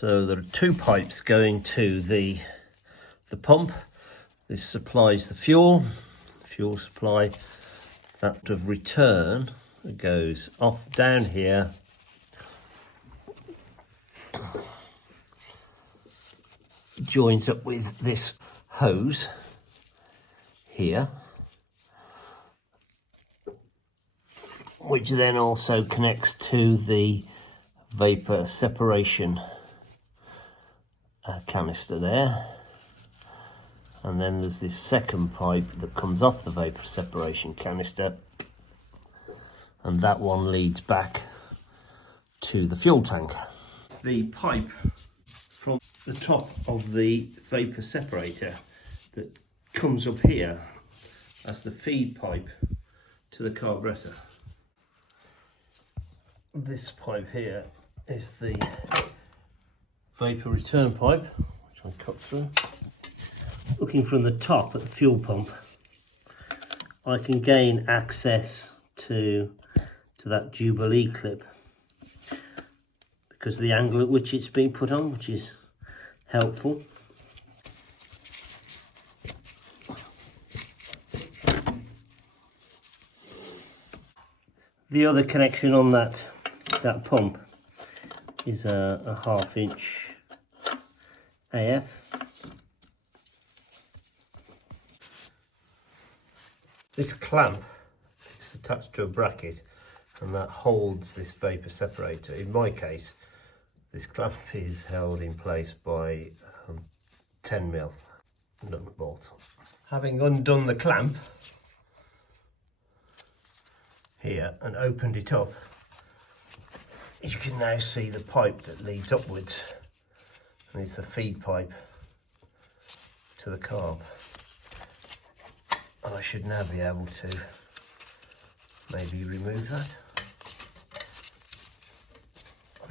So there are two pipes going to the pump. This supplies the fuel supply. That sort of return goes off down here, joins up with this hose here, which then also connects to the vapor separation canister there. And then there's this second pipe that comes off the vapor separation canister, and that one leads back to the fuel tank. It's the pipe from the top of the vapor separator that comes up here as the feed pipe to the carburetor. This pipe here is the vapor return pipe, which I cut through. Looking from the top at the fuel pump, I can gain access to that Jubilee clip because of the angle at which it's being put on, which is helpful. The other connection on that pump is a 1/2 inch AF. This clamp is attached to a bracket, and that holds this vapor separator. In my case, this clamp is held in place by 10mm nut and bolt. Having undone the clamp here and opened it up, you can now see the pipe that leads upwards, and it's the feed pipe to the carb. And I should now be able to maybe remove that.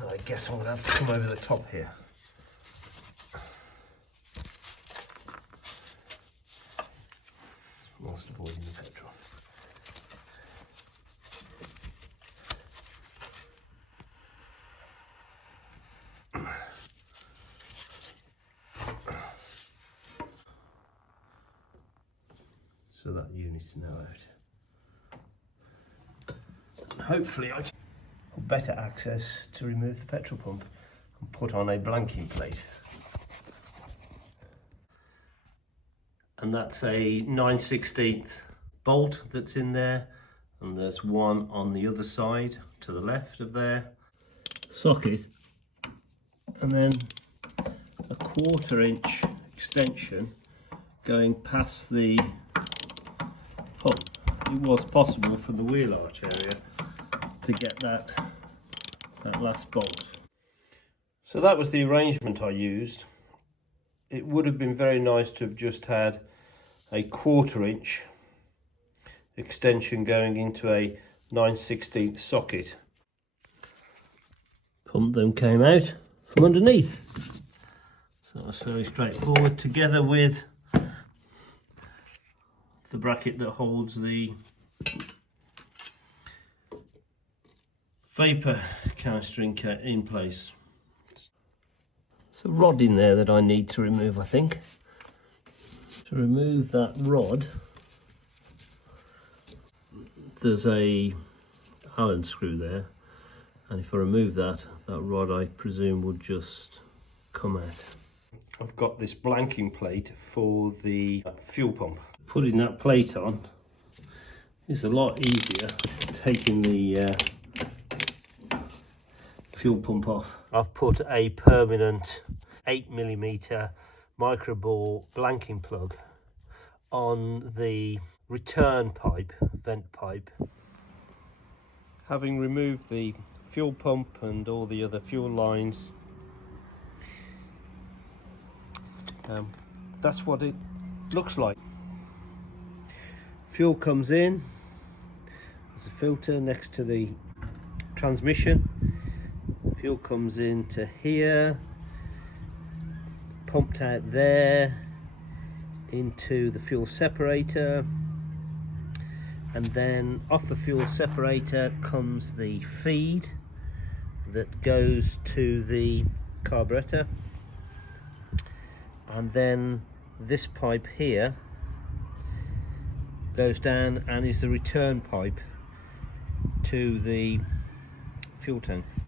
I guess I'm going to have to come over the top here. Whilst avoiding the petrol. So that unit's now out. And hopefully I can have better access to remove the petrol pump and put on a blanking plate. And that's a 9/16 bolt that's in there, and there's one on the other side to the left of their socket, and then a 1/4 inch extension going past the pump. It was possible from the wheel arch area to get that last bolt. So that was the arrangement I used. It would have been very nice to have just had a 1/4 inch extension going into a 9/16 socket. Pump then came out from underneath. So that's fairly straightforward, together with the bracket that holds the vapor canister in place. There's a rod in there that I need to remove, I think. To remove that rod, there's a Allen screw there, and if I remove that rod, I presume, would just come out. I've got this blanking plate for the fuel pump. Putting that plate on is a lot easier than taking the fuel pump off. I've put a permanent 8mm micro bore blanking plug on the return pipe, vent pipe. Having removed the fuel pump and all the other fuel lines, that's what it looks like. Fuel comes in, there's a filter next to the transmission. Fuel comes into here, pumped out there into the fuel separator, and then off the fuel separator comes the feed that goes to the carburetor, and then this pipe here goes down and is the return pipe to the fuel tank.